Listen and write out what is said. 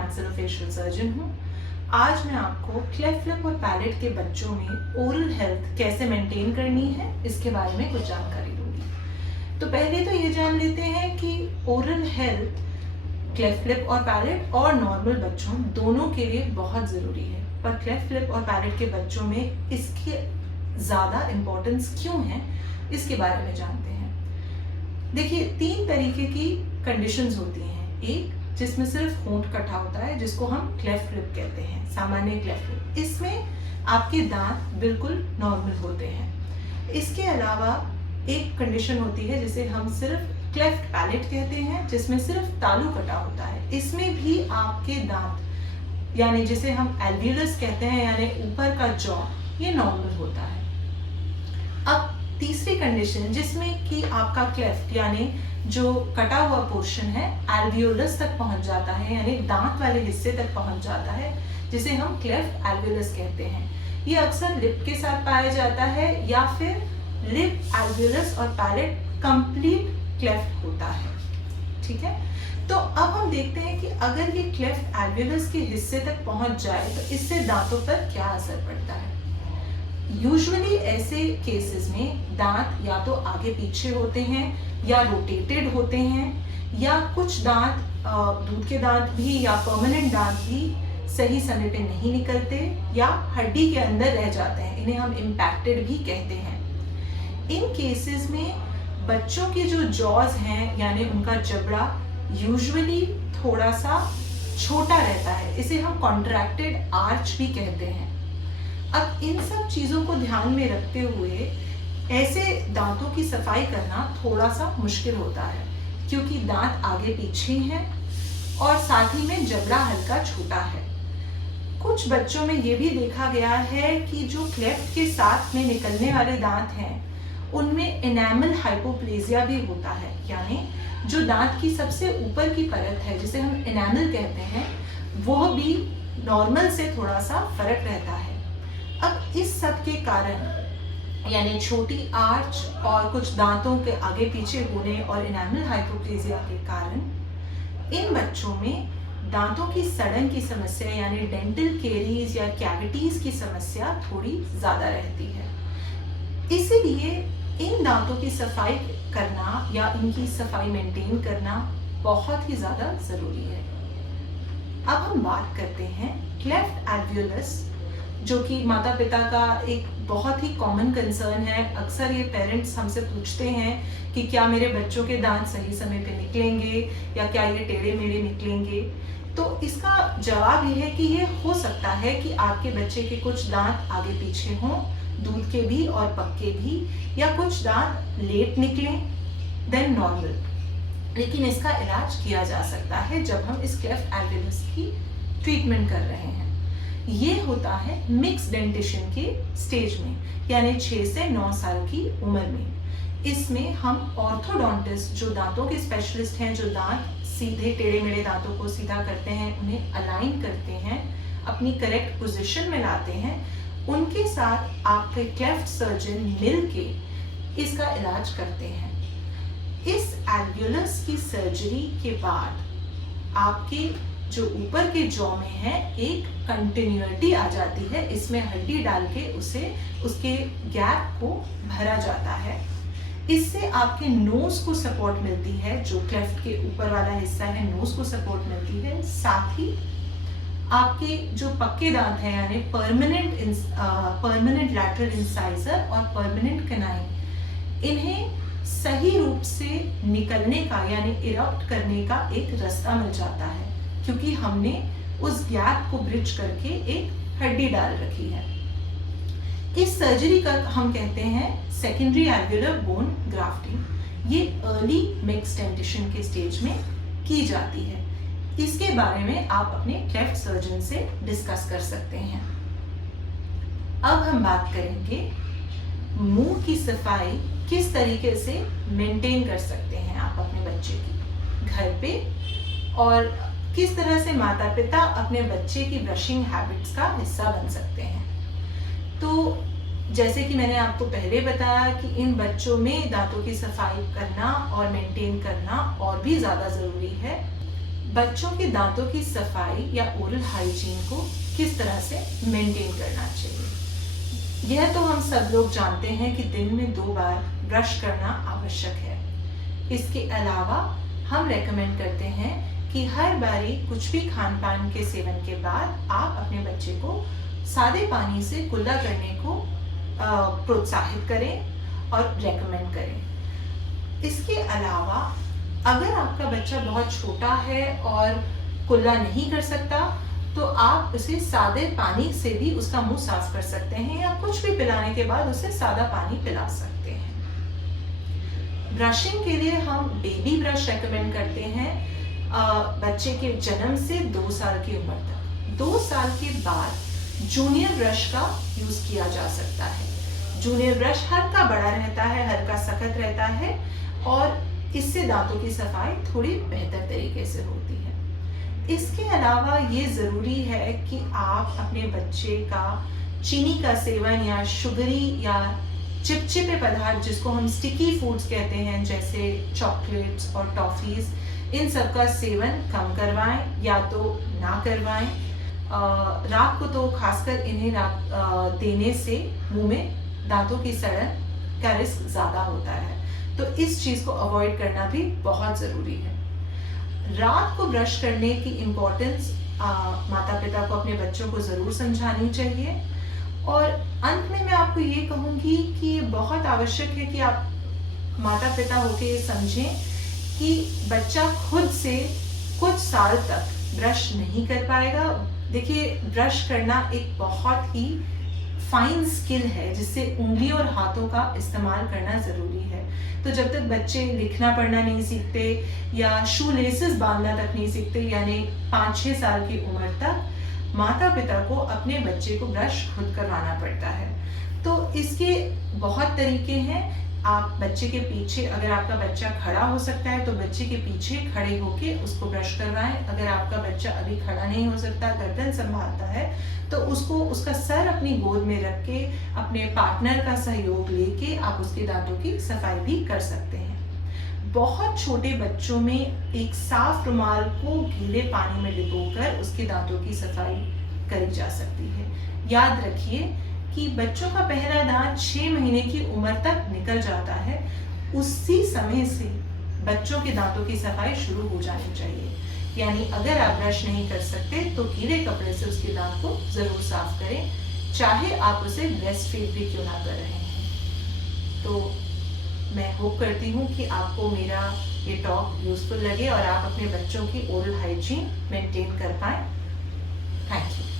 Maxillofacial surgeon हूँ। आज मैं आपको क्लेफ्ट लिप और पैलेट के बच्चों में ओरल हेल्थ कैसे मेंटेन करनी है इसके बारे में कुछ जानकारी दूंगी। तो पहले तो ये जान लेते हैं कि ओरल हेल्थ क्लेफ्ट लिप और पैलेट और नॉर्मल बच्चों दोनों के लिए बहुत ज़रूरी है, पर क्लेफ्ट लिप और पैलेट के बच्चों में इसकी ज़्यादा इम्पोर्टेंस क्यों है इसके बारे में जानते हैं। देखिए, 3 तरीके की कंडीशंस होती हैं। एक जिसमें सिर्फ होंठ कटा होता है, जिसको हम क्लेफ्ट लिप कहते हैं, सामान्य क्लेफ्ट लिप। इसमें आपके दांत बिल्कुल नॉर्मल होते हैं। इसके अलावा एक कंडीशन होती है जिसे हम सिर्फ क्लेफ्ट पैलेट कहते हैं, जिसमें सिर्फ तालू कटा होता है। इसमें भी आपके दांत यानी जिसे हम एल्वियोलस कहते हैं यानी ऊपर का जॉ, ये नॉर्मल होता है। अब तीसरी कंडीशन जिसमें कि आपका क्लेफ्ट यानी जो कटा हुआ पोर्शन है एल्वियोलस तक पहुंच जाता है, यानी दांत वाले हिस्से तक पहुंच जाता है, जिसे हम क्लेफ्ट एल्वियोलस कहते हैं। ये अक्सर लिप के साथ पाया जाता है या फिर लिप, एल्वियोलस और पैलेट कंप्लीट क्लेफ्ट होता है। ठीक है, तो अब हम देखते हैं कि अगर ये क्लेफ्ट एल्वियोलस के हिस्से तक पहुंच जाए तो इससे दांतों पर क्या असर पड़ता है। यूजुअली ऐसे केसेस में दांत या तो आगे पीछे होते हैं या रोटेटेड होते हैं, या कुछ दांत दूध के दांत भी या परमानेंट दांत भी सही समय पे नहीं निकलते या हड्डी के अंदर रह जाते हैं। इन्हें हम इम्पैक्टेड भी कहते हैं। इन केसेस में बच्चों के जो जॉज हैं यानी उनका जबड़ा यूजुअली थोड़ा सा छोटा रहता है, इसे हम कॉन्ट्रैक्टेड आर्च भी कहते हैं। अब इन सब चीज़ों को ध्यान में रखते हुए ऐसे दांतों की सफाई करना थोड़ा सा मुश्किल होता है, क्योंकि दांत आगे पीछे हैं और साथ ही में जबड़ा हल्का छोटा है। कुछ बच्चों में ये भी देखा गया है कि जो क्लेफ्ट के साथ में निकलने वाले दांत हैं उनमें एनामल हाइपोप्लेजिया भी होता है, यानी जो दांत की सबसे ऊपर की परत है जिसे हम एनामल कहते हैं, वह भी नॉर्मल से थोड़ा सा फर्क रहता है। अब इस सब के कारण यानी छोटी आर्च और कुछ दांतों के आगे पीछे होने और एनामल हाइपोप्लेजिया के कारण इन बच्चों में दांतों की सड़न की समस्या यानी डेंटल केरीज या कैविटीज की समस्या थोड़ी ज्यादा रहती है। इसीलिए इन दांतों की सफाई करना या इनकी सफाई मेंटेन करना बहुत ही ज्यादा जरूरी है। अब हम बात करते हैं क्लेफ्ट एल्वियोलस, जो कि माता पिता का एक बहुत ही कॉमन कंसर्न है। अक्सर ये पेरेंट्स हमसे पूछते हैं कि क्या मेरे बच्चों के दांत सही समय पे निकलेंगे या क्या ये टेढ़े मेढ़े निकलेंगे। तो इसका जवाब ये है कि ये हो सकता है कि आपके बच्चे के कुछ दांत आगे पीछे हों, दूध के भी और पक्के भी, या कुछ दांत लेट निकलें देन नॉर्मल, लेकिन इसका इलाज किया जा सकता है जब हम इस क्लेफ्ट एल्वियोलस की ट्रीटमेंट कर रहे हैं। ये होता है मिक्स डेंटिशन के स्टेज में, यानी 6 से 9 साल की उम्र में। इसमें हम ऑर्थोडोंटिस्ट जो दांतों के स्पेशलिस्ट हैं, जो दांत सीधे टेढ़े मेढ़े दांतों को सीधा करते हैं, उन्हें अलाइन करते हैं, अपनी करेक्ट पोजीशन में लाते हैं, उनके साथ आपके क्लेफ्ट सर्जन मिलके इसका इलाज करते हैं। इस एल्वियोलस की सर्जरी के बाद आपके जो ऊपर के जॉ में है एक कंटिन्यूटी आ जाती है। इसमें हड्डी डाल के उसे उसके गैप को भरा जाता है। इससे आपके नोज को सपोर्ट मिलती है, जो क्लेफ्ट के ऊपर वाला हिस्सा है नोज को सपोर्ट मिलती है। साथ ही आपके जो पक्के दांत हैं यानी परमानेंट लैटरल इंसाइजर और परमानेंट कैनाइन, इन्हें सही रूप से निकलने का यानी इरप्ट करने का एक रास्ता मिल जाता है, क्योंकि हमने उस गैप को ब्रिज करके एक हड्डी डाल रखी है। इस सर्जरी का हम कहते हैं सेकेंडरी एल्वियोलर बोन ग्राफ्टिंग। ये अर्ली मिक्स डेंटिशन के स्टेज में की जाती है। इसके बारे में आप अपने क्लेफ्ट सर्जन से डिस्कस कर सकते हैं। अब हम बात करेंगे मुंह की सफाई किस तरीके से मेंटेन कर सकते हैं आप अपने बच्चे की घर पे, और किस तरह से माता पिता अपने बच्चे की ब्रशिंग हैबिट्स का हिस्सा बन सकते हैं। तो जैसे कि मैंने आपको पहले बताया कि इन बच्चों में दांतों की सफाई करना और मेंटेन करना और भी ज़्यादा ज़रूरी है। बच्चों के दांतों की सफाई या ओरल हाइजीन को किस तरह से मेंटेन करना चाहिए। यह तो हम सब लोग जानते हैं कि दिन में 2 बार ब्रश करना आवश्यक है। इसके अलावा हम रेकमेंड करते हैं कि हर बारी कुछ भी खान पान के सेवन के बाद आप अपने बच्चे को सादे पानी से कुल्ला करने को प्रोत्साहित करें और रेकमेंड करें। इसके अलावा अगर आपका बच्चा बहुत छोटा है और कुल्ला नहीं कर सकता तो आप उसे सादे पानी से भी उसका मुंह साफ कर सकते हैं या कुछ भी पिलाने के बाद उसे सादा पानी पिला सकते हैं। ब्रशिंग के लिए हम बेबी ब्रश रेकमेंड करते हैं बच्चे के जन्म से 2 साल की उम्र तक। 2 साल के बाद जूनियर ब्रश का यूज किया जा सकता है। जूनियर ब्रश हल्का बड़ा रहता है, हल्का सख्त रहता है और इससे दांतों की सफाई थोड़ी बेहतर तरीके से होती है। इसके अलावा ये ज़रूरी है कि आप अपने बच्चे का चीनी का सेवन या शुगरी या चिपचिपे पदार्थ जिसको हम स्टिकी फूड्स कहते हैं जैसे चॉकलेट्स और टॉफीज़, इन सब का सेवन कम करवाएं या तो ना करवाएं। रात को तो खासकर इन्हें देने से मुंह में दांतों की सड़न का रिस्क ज़्यादा होता है, तो इस चीज़ को अवॉइड करना भी बहुत ज़रूरी है। रात को ब्रश करने की इम्पोर्टेंस माता पिता को अपने बच्चों को ज़रूर समझानी चाहिए। और अंत में मैं आपको ये कहूँगी कि बहुत आवश्यक है कि आप माता पिता होकर ये समझें कि बच्चा खुद से कुछ साल तक ब्रश नहीं कर पाएगा। देखिए, ब्रश करना एक बहुत ही फाइन स्किल है जिससे उंगलियों और हाथों का इस्तेमाल करना ज़रूरी है। तो जब तक बच्चे लिखना पढ़ना नहीं सीखते या शू लेसेस बांधना तक नहीं सीखते, यानी 5-6 साल की उम्र तक, माता पिता को अपने बच्चे को ब्रश खुद करवाना पड़ता है। तो इसके बहुत तरीके हैं। आप बच्चे के पीछे, अगर आपका बच्चा खड़ा हो सकता है तो बच्चे के पीछे खड़े होके उसको ब्रश करवाएं। अगर आपका बच्चा अभी खड़ा नहीं हो सकता, गर्दन संभालता है, तो उसको उसका सर अपनी गोद में रख के अपने पार्टनर का सहयोग लेके आप उसके दांतों की सफाई भी कर सकते हैं। बहुत छोटे बच्चों में एक साफ रुमाल को गीले पानी में डिगोकर उसके दांतों की सफाई करी जा सकती है। याद रखिए कि बच्चों का पहला दांत 6 महीने की उम्र तक निकल जाता है। उसी समय से बच्चों के दांतों की सफाई शुरू हो जानी चाहिए। यानी अगर आप ब्रश नहीं कर सकते तो गीले कपड़े से उसके दांत को जरूर साफ करें, चाहे आप उसे ब्रेस्ट फीड भी क्यों ना कर रहे हैं। तो मैं होप करती हूँ कि आपको मेरा ये टॉक यूजफुल लगे और आप अपने बच्चों की ओरल हाइजीन मेंटेन कर पाएं। Thank you.